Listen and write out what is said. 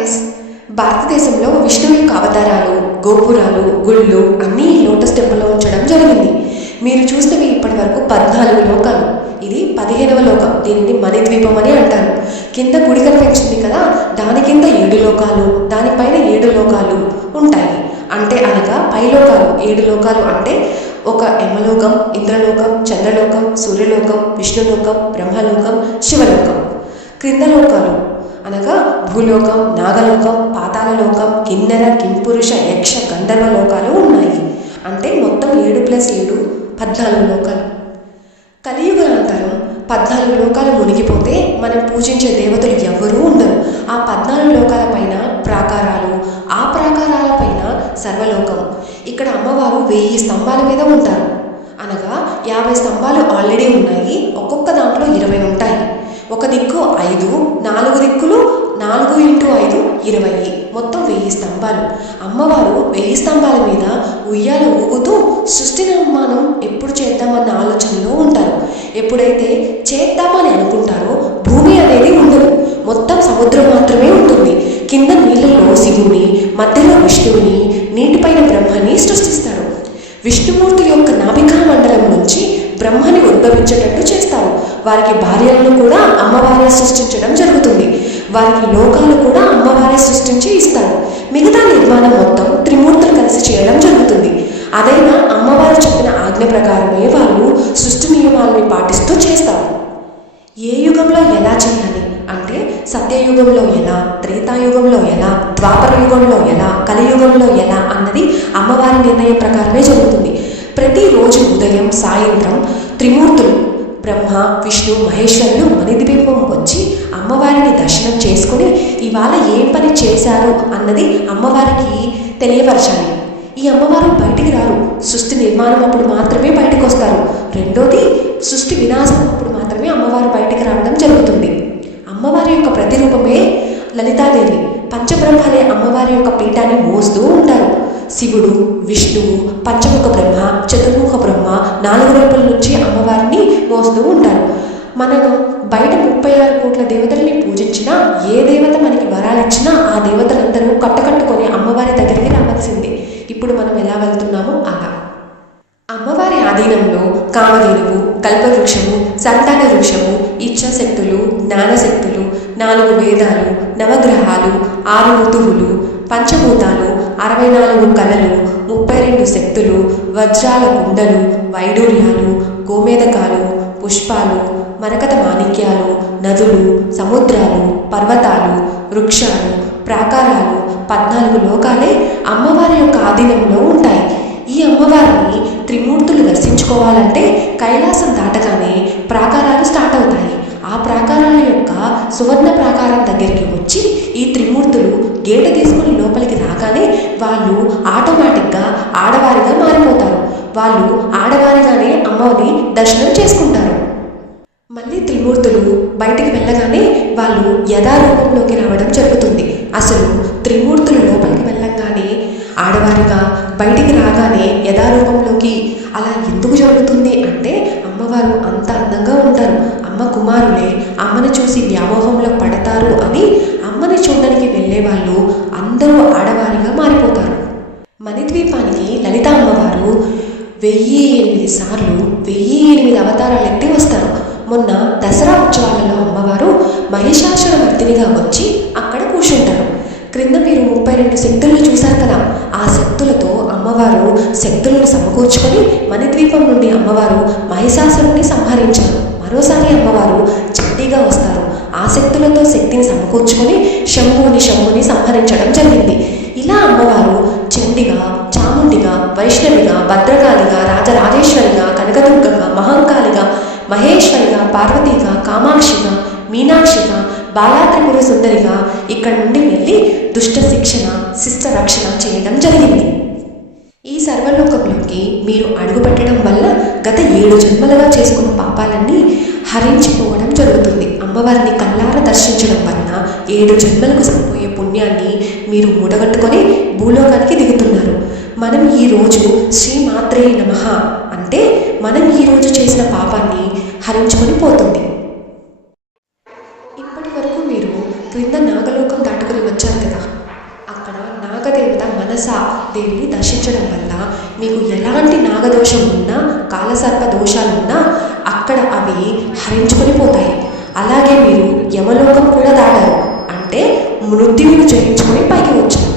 Guys, భారతదేశంలో విష్ణువు యొక్క అవతారాలు, గోపురాలు, గుళ్ళు అన్నీ లోటస్ టెంపుల్లో ఉంచడం జరిగింది. మీరు చూసినవి ఇప్పటి వరకు 14 లోకాలు. ఇది 15వ లోకం. దీనిని మణిద్వీపం అని అంటారు. కింద గుడి కనిపించింది కదా, దాని కింద 7 లోకాలు, దానిపైన 7 లోకాలు ఉంటాయి. అంటే అనగా పైలోకాలు 7 లోకాలు అంటే ఒక యమలోకం, ఇంద్రలోకం, చంద్రలోకం, సూర్యలోకం, విష్ణులోకం, బ్రహ్మలోకం, శివలోకం. క్రింద లోకాలు అనగా భూలోకం, నాగలోకం, పాతాళలోకం, కిన్నెర, కింపురుష, యక్ష, గంధర్వ లోకాలు ఉన్నాయి. అంటే మొత్తం 7+7 14 లోకాలు. కలియుగానంతరం 14 లోకాలు మునిగిపోతే మనం పూజించే దేవతలు ఎవ్వరూ ఉండరు. ఆ 14 లోకాల పైన ప్రాకారాలు, ఆ ప్రాకారాల పైన సర్వలోకం. ఇక్కడ అమ్మవారు 1000 స్తంభాల మీద ఉంటారు. అనగా 50 స్తంభాలు ఆల్రెడీ ఉన్నాయి. ఒక్కొక్క దాంట్లో 20 ఉంటాయి. ఒక దిక్కు 5, 4 దిక్కులు 4x5 20, మొత్తం 1000 స్తంభాలు. అమ్మవారు 1000 స్తంభాల మీద ఉయ్యాల ఊగుతూ సృష్టి నిర్మాణం ఎప్పుడు చేద్దామన్న ఆలోచనలో ఉంటారు. ఎప్పుడైతే చేద్దామని అనుకుంటారో భూమి అనేది ఉండదు, మొత్తం సముద్రం మాత్రమే ఉంటుంది. కింద నీళ్ళలో శివుని, మధ్యలో విష్ణువుని, నీటిపైన బ్రహ్మని సృష్టిస్తారు. విష్ణుమూర్తి యొక్క నాభికా మండలం నుంచి బ్రహ్మని ఉద్భవించేటట్టు చేస్తారు. వారికి భార్యలను కూడా అమ్మవారే సృష్టించడం జరుగుతుంది. వారికి లోకాలు కూడా అమ్మవారే సృష్టించి ఇస్తారు. మిగతా నిర్మాణం మొత్తం త్రిమూర్తులు కలిసి చేయడం జరుగుతుంది. అదైనా అమ్మవారు చెప్పిన ఆజ్ఞ ప్రకారమే వాళ్ళు సృష్టి నియమాలని పాటిస్తూ చేస్తారు. ఏ యుగంలో ఎలా చేయాలి అంటే సత్యయుగంలో ఎలా, త్రేతాయుగంలో ఎలా, ద్వాపర యుగంలో ఎలా, కలియుగంలో ఎలా అన్నది అమ్మవారి నిర్ణయం ప్రకారమే జరుగుతుంది. ప్రతిరోజు ఉదయం సాయంత్రం త్రిమూర్తులు బ్రహ్మ, విష్ణు, మహేశ్వరులు మణిద్వీపం వచ్చి అమ్మవారిని దర్శనం చేసుకుని ఇవాళ ఏం పని చేశారు అన్నది అమ్మవారికి తెలియపరచాలి. ఈ అమ్మవారు బయటికి రారు. సృష్టి నిర్మాణం అప్పుడు మాత్రమే బయటకు వస్తారు. రెండోది, సృష్టి వినాశనం అప్పుడు మాత్రమే అమ్మవారు బయటికి రావడం జరుగుతుంది. అమ్మవారి యొక్క ప్రతిరూపమే లలితాదేవి. పంచబ్రహ్మలే అమ్మవారి యొక్క పీఠాన్ని మోస్తూ ఉంటారు. శివుడు, విష్ణువు, పంచముఖ బ్రహ్మ, చతుర్ముఖ బ్రహ్మ 4 వైపుల నుంచి అమ్మవారిని మోస్తూ ఉంటారు. మనం బయట 36 కోట్ల దేవతల్ని పూజించినా, ఏ దేవత మనకి వరాలు ఇచ్చినా ఆ దేవతలందరూ కట్టుకొని అమ్మవారి దగ్గరికి రావాల్సిందే. ఇప్పుడు మనం ఎలా వెళ్తున్నామో అలా. అమ్మవారి ఆధీనంలో కామధేనువు, కల్పవృక్షము, సంతాన వృక్షము, ఇచ్ఛాశక్తులు, జ్ఞానశక్తులు, 4 వేదాలు, నవగ్రహాలు, 6 ఋతువులు, పంచభూతాలు, 64 కళలు, 32 శక్తులు, వజ్రాల కుండలు, వైడూర్యాలు, గోమేదకాలు, పుష్పాలు, మరకత మాణిక్యాలు, నదులు, సముద్రాలు, పర్వతాలు, వృక్షాలు, ప్రాకారాలు 14 లోకాలే అమ్మవారి యొక్క ఆధీనంలో ఉంటాయి. ఈ అమ్మవారిని త్రిమూర్తులు దర్శించుకోవాలంటే కైలాసం దాటగానే ప్రాకారాలు స్టార్ట్ అవుతాయి. ఆ ప్రాకారాల యొక్క సువర్ణ ప్రాకారం దగ్గరికి వచ్చి ఈ త్రిమూర్తులు గేట తీసుకుని లోపలికి రాగానే వాళ్ళు ఆటోమేటిక్గా ఆడవారిగా మారిపోతారు. వాళ్ళు ఆడవారిగానే అమ్మవారిని దర్శనం చేసుకుంటారు. మళ్ళీ త్రిమూర్తులు బయటికి వెళ్ళగానే వాళ్ళు యథారూపంలోకి రావడం జరుగుతుంది. అసలు త్రిమూర్తులు లోపలికి వెళ్ళగానే ఆడవారిగా, బయటికి రాగానే యథారూపంలోకి అలా ఎందుకు జరుగుతుంది అంటే అమ్మవారు అంత అందంగా ఉంటారు. అమ్మ కుమారులే అమ్మని చూసి వ్యామోహంలో పడతారు అని అమ్మని చూడడానికి వెళ్ళే వాళ్ళు అందరూ ఆడవారిగా మారిపోతారు. మణిద్వీపానికి లలిత అమ్మవారు 1008 సార్లు 1008 అవతారాలు ఎత్తి వస్తారు. మొన్న దసరా ఉత్సవాలలో అమ్మవారు మహిషాసురమర్దినిగా వచ్చి అక్కడ కూర్చుంటారు. క్రింద మీరు 32 శక్తులను చూశారు కదా, ఆ శక్తులతో అమ్మవారు శక్తులను సమకూర్చుకొని మణిద్వీపం నుండి అమ్మవారు మహిషాసురుని సంహరించారు. మరోసారి అమ్మవారు చండీగా వస్తారు. ఆ శక్తులతో శక్తిని సమకూర్చుకొని శంభుని సంహరించడం జరిగింది. ఇలా అమ్మవారు చండిగా, చాముండిగా, వైష్ణవిగా, భద్రకాళిగా, రాజరాజేశ్వరిగా, కనకదుర్గగా, మహంకాళిగా, మహేశ్వరిగా, పార్వతిగా, కామాక్షిగా, మీనాక్షిగా, బాలాత్రిపుర సుందరిగా ఇక్కడ నుండి వెళ్ళి దుష్ట శిక్షణ, శిష్ట రక్షణ చేయడం జరిగింది. ఈ సర్వలోకంలోకి మీరు అడుగుపెట్టడం వల్ల గత 7 జన్మలుగా చేసుకున్న పాపాలన్నీ హరించిపోవడం జరుగుతుంది. అమ్మవారిని కళ్ళారా దర్శించడం వలన 7 జన్మలకు సరిపోయే పుణ్యాన్ని మీరు మూటగట్టుకొని భూలోకానికి దిగుతున్నారు. మనం ఈరోజు శ్రీమాత్రే నమః అంటే మనం ఈరోజు చేసిన పాపాన్ని హరించుకొని పోతుంది. ఇప్పటి వరకు మీరు క్రింద నాగలోకం దాటుకుని వచ్చారు కదా, అక్కడ నాగదేవత మనస దేవిని దర్శించడం వల్ల మీకు ఎలాంటి నాగదోషం ఉన్నా కాలసర్ప దోషాలున్నా అక్కడ అవి హరించుకొని పోతాయి. అలాగే మీరు యమలోకం కూడా దాటారు అంటే మృత్యువును జయించుకొని పైకి వచ్చారు.